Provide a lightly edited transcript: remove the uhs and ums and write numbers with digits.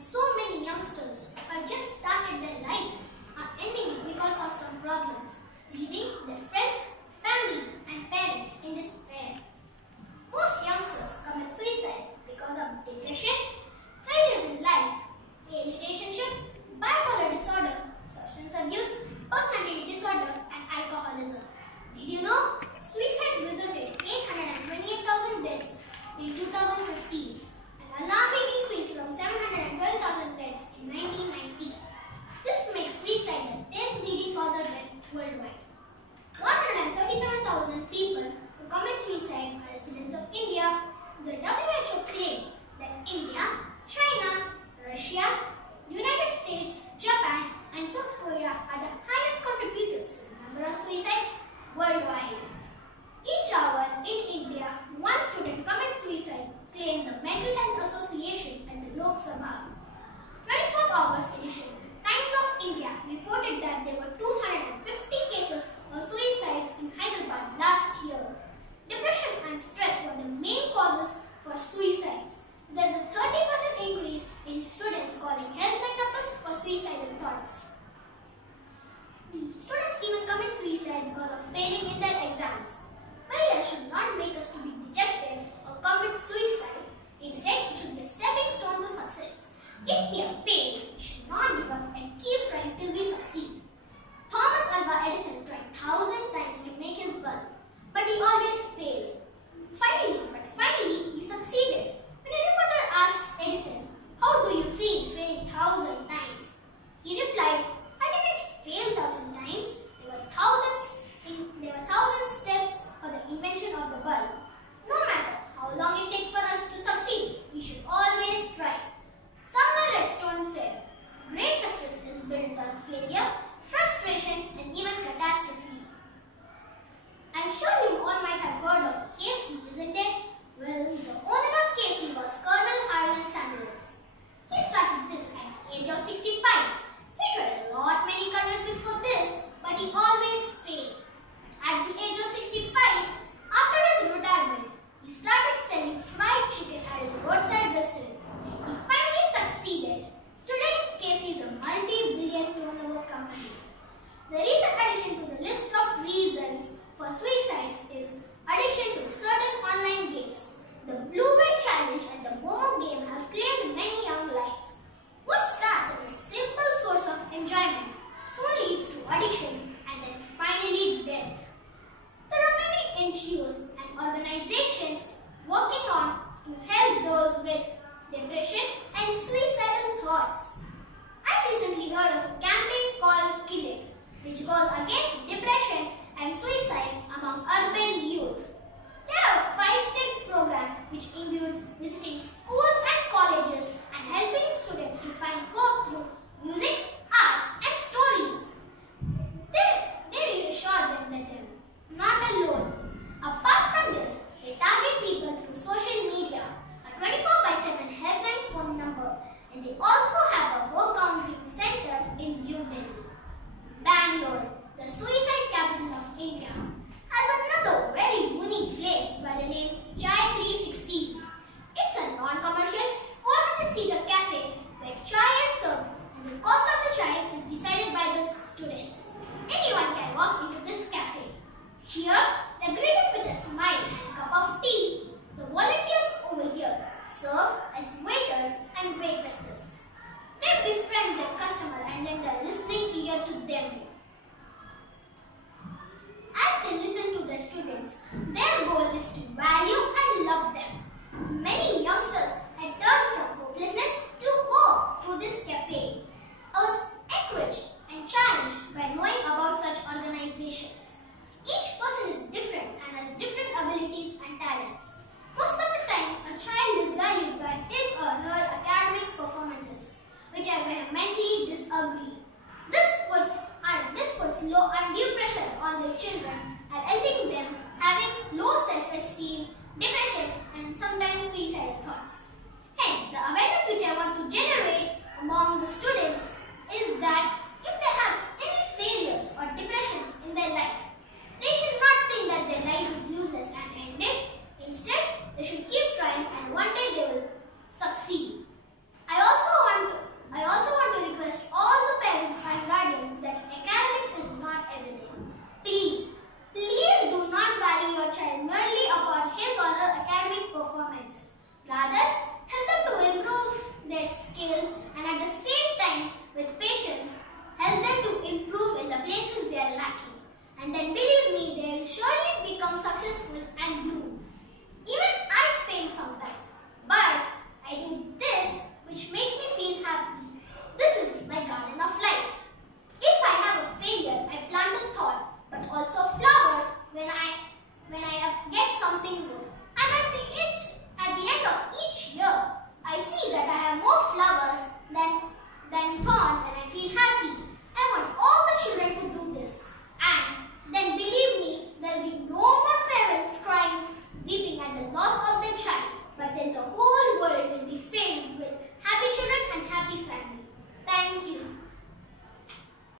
and so many youngsters who have just started their life are ending it because of some problems, leaving their friends, family and parents in despair. Most youngsters commit suicide because of depression, failures in life, failed relationship, bipolar disorder, substance abuse, personality disorder and alcoholism. Did you know suicides resulted in 828,000 deaths in 2015, an alarming increase from 712,000 deaths in 1990. This makes suicide the 10th leading cause of death worldwide. 137,000 people who commit suicide are residents of India. The WHO claimed that India, China, Russia, United States, Japan and South Korea are the highest contributors to the number of suicides worldwide. Each hour in India, one student commits suicide, claimed the Mental Health Association at the Lok Sabha. 24th August edition, Times of India reported that there were 250 cases of suicides in Hyderabad last year. Depression and stress were the main causes for suicides. There is a 30% increase in students calling helpline numbers for suicidal thoughts. Students even commit suicide because of failing in their exams. Failure should not make us to be dejected or commit suicide. Instead, it should be a stepping stone to success. If we have failed, we should not give up and keep trying till we succeed. Thomas Alva Edison tried 1,000 times to make his bulb, but he always failed. Finally, he succeeded. When a reporter asked Edison, "How do you feel failing 1,000 times?" he replied, "I didn't fail 1,000 times. There were thousand steps for the invention of the bulb. No matter how long it takes for us to succeed, we should always try." Samuel Redstone said, "Great success is built on failure, frustration and even catastrophe." I'm sure you all might have heard of KFC, isn't it? Well, the owner of KFC was Colonel Harlan Sanders. He started this at the age of 65. He tried a lot many careers before this, but he always failed. At the age of 65, after his retirement, he started selling fried chicken at his roadside restaurant. He finally succeeded. Today, KFC is a multi-billion turnover company. The recent addition to the list of reasons for suicides is addiction to certain online games. The Bluebell Challenge and the Momo game have claimed many young lives. What starts as a simple source of enjoyment soon leads to addiction and then finally death. There are many NGOs and organizations working on to help those with depression and suicidal thoughts. I recently heard of a campaign called Kill It, which goes against depression and suicide among urban youth. They have a 5-stage program which includes visiting schools and colleges and helping students to find hope through music, arts and stories. They reassure them that they're not alone. Apart from this, they target people through social media, a 24/7 helpline phone number, and they also have a work counseling center in New Delhi. Bangalore, the suicide capital of India, has another very unique place by the name Chai 360. It's a non-commercial 400-seater cafe where chai is served and the cost of the chai is decided by the students. Anyone can walk into this cafe. Here, they're greeted with a smile and a cup of tea. The volunteers over here serve as waiters and waitresses. They befriend their customer and lend a listening ear to them. As they listen to the students, their goal is to value and love them. Many youngsters had turned from hopelessness to hope through this cafe. I was encouraged and challenged by knowing about such organizations. Each person is different and has different abilities and talents. Most of the time, a child is valued by his or her academic performances, which I vehemently disagree. This puts undue pressure on the children and helping them having low self-esteem, depression and sometimes suicidal thoughts. Hence, the awareness which I want to generate among the students